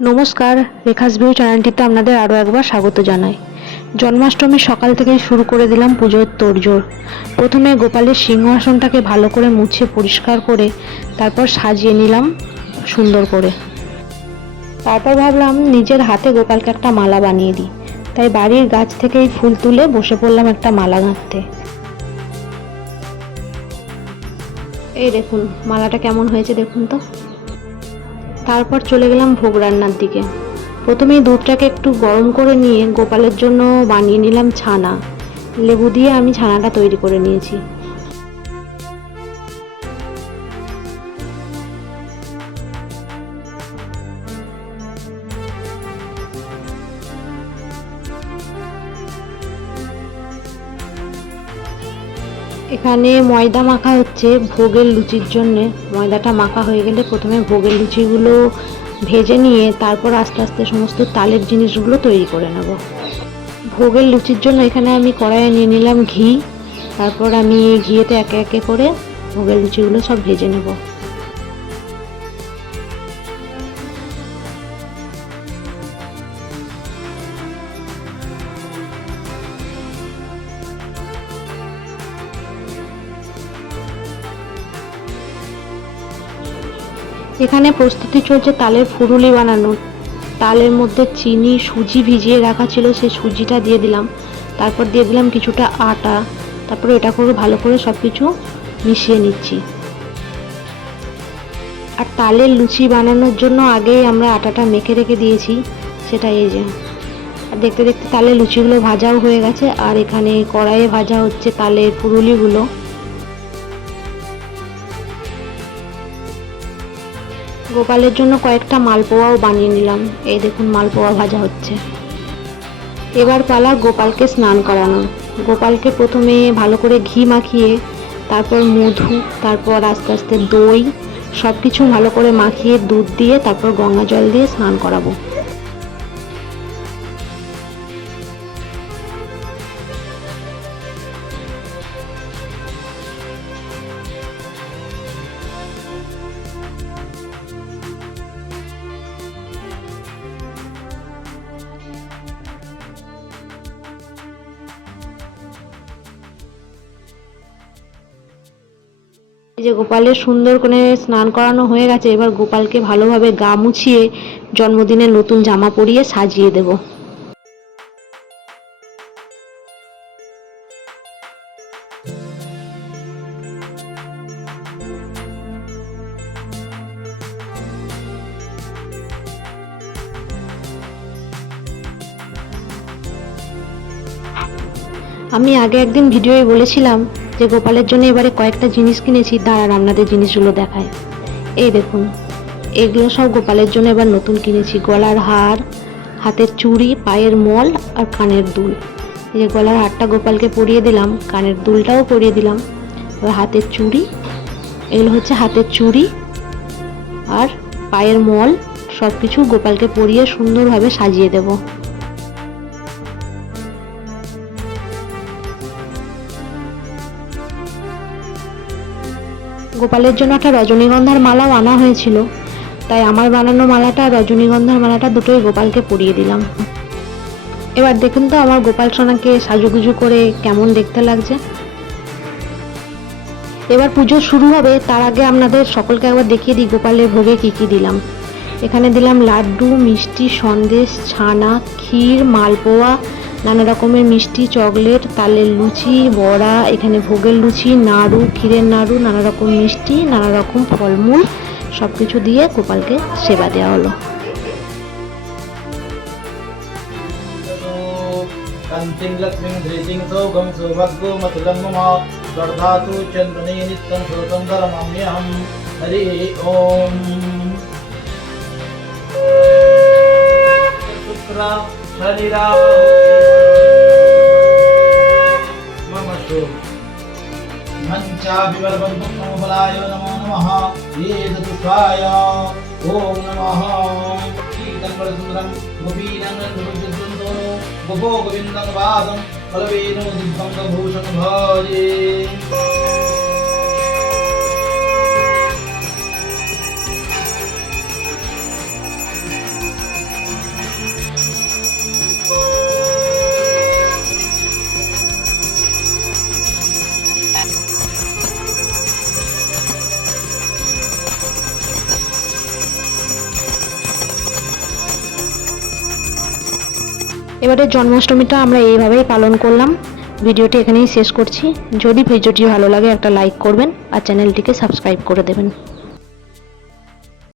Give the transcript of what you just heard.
নমস্কার, রেখাস ভিউ চ্যানেলটিতে আপনাদের আরও একবার স্বাগত জানাই। জন্মাষ্টমীর সকাল থেকেই শুরু করে দিলাম পুজোর তোড়জোড়। প্রথমে গোপালের সিংহাসনটাকে ভালো করে মুছে পরিষ্কার করে তারপর সাজিয়ে নিলাম সুন্দর করে। তারপর ভাবলাম নিজের হাতে গোপালকে একটা মালা বানিয়ে দিই। তাই বাড়ির গাছ থেকেই ফুল তুলে বসে পড়লাম একটা মালা গাঁথতে। এই দেখুন, মালাটা কেমন হয়েছে দেখুন তো। তারপর চলে গেলাম ভোগ রান্নার দিকে। প্রথমেই দুধটাকে একটু গরম করে নিয়ে গোপালের জন্য বানিয়ে নিলাম ছানা। লেবু দিয়ে আমি ছানাটা তৈরি করে নিয়েছি। এখানে ময়দা মাখা হচ্ছে ভোগের লুচির জন্য। ময়দাটা মাখা হয়ে গেলে প্রথমে ভোগের লুচিগুলো ভেজে নিয়ে তারপর আস্তে আস্তে সমস্ত তালের জিনিসগুলো তৈরি করে নেব। ভোগের লুচির জন্য এখানে আমি কড়াইয়ে নিয়ে নিলাম ঘি। তারপর আমি ঘিয়েতে একে একে করে ভোগের লুচিগুলো সব ভেজে নেব। এখানে প্রস্তুতি চলছে তালের ফুরুলি বানানোর। তালের মধ্যে চিনি, সুজি ভিজিয়ে রাখা ছিল, সেই সুজিটা দিয়ে দিলাম। তারপর দিয়ে দিলাম কিছুটা আটা। তারপরে এটা করে ভালো করে সব কিছু মিশিয়ে নিচ্ছি। আর তালের লুচি বানানোর জন্য আগেই আমরা আটাটা মেখে রেখে দিয়েছি, সেটা এই যে। আর দেখতে দেখতে তালের লুচিগুলো ভাজাও হয়ে গেছে, আর এখানে কড়াইয়ে ভাজা হচ্ছে তালের পুরুলিগুলো গোপালের জন্য কয়েকটা মালপোয়াও বানিয়ে নিলাম। এই দেখুন, মালপোয়া ভাজা হচ্ছে। এবার পালা গোপালকে স্নান করানো। গোপালকে প্রথমে ভালো করে ঘি মাখিয়ে, তারপর মধু, তারপর আস্তে আস্তে দই সব কিছু ভালো করে মাখিয়ে দুধ দিয়ে, তারপর গঙ্গা জল দিয়ে স্নান করাবো। যে গোপালের সুন্দর করে স্নান করানো হয়ে গেছে, এবার গোপালকে ভালোভাবে গা মুছিয়ে জন্মদিনের নতুন জামা পরিয়ে সাজিয়ে দেব। আমি আগে একদিন ভিডিওয়ে বলেছিলাম যে গোপালের জন্য এবারে কয়েকটা জিনিস কিনেছি, দাঁড়ান আপনাদের জিনিসগুলো দেখায় এই দেখুন, এগুলো সব গোপালের জন্য এবার নতুন কিনেছি। গলার হার, হাতের চুড়ি, পায়ের মল আর কানের দুল। এই যে গলার হারটা গোপালকে পরিয়ে দিলাম, কানের দুলটাও পরিয়ে দিলাম। এবার হাতের চুড়ি, এগুলো হচ্ছে হাতের চুড়ি আর পায়ের মল সব কিছু গোপালকে পরিয়ে সুন্দরভাবে সাজিয়ে দেবো। গোপালের জন্য একটা রজনীগন্ধার মালাও আনা হয়েছিল। তাই আমার বানানো মালাটা, রজনীগন্ধার মালাটা দুটোই গোপালকে পরিয়ে দিলাম। এবার দেখুন তো আমার গোপাল সোনাকে সাজুগুজু করে কেমন দেখতে লাগছে। এবার পুজো শুরু হবে, তার আগে আপনাদের সকলকে একবার দেখিয়ে দিই গোপালের ভোগে কি কি দিলাম। এখানে দিলাম লাড্ডু, মিষ্টি, সন্দেশ, ছানা, ক্ষীর, মালপোয়া নানা রকমের মিষ্টি, চকলেট, তালের লুচি, বড়া, এখানে ভোগের লুচি, নাড়ু, ক্ষীরের নাড়ু, নানা রকম মিষ্টি, নানা রকম ফলমূল সব কিছু দিয়ে গোপালকে সেবা দেওয়া হলো। কান্তিং अस्तु मञ्चाभिवर्वन्मुखमबलाय नमो नमः। एतदुपाय ॐ नमः। कीर्तनसुन्दरं गोपीनन्दो गोपो गोविन्दं वादं। पलवेनो दिग्भङ्गभूषणभाजे। এবারে জন্মাষ্টমীটা আমরা এইভাবেই পালন করলাম। ভিডিওটি এখানেই শেষ করছি। যদি ভিডিওটি ভালো লাগে একটা লাইক করবেন আর চ্যানেলটিকে সাবস্ক্রাইব করে দেবেন।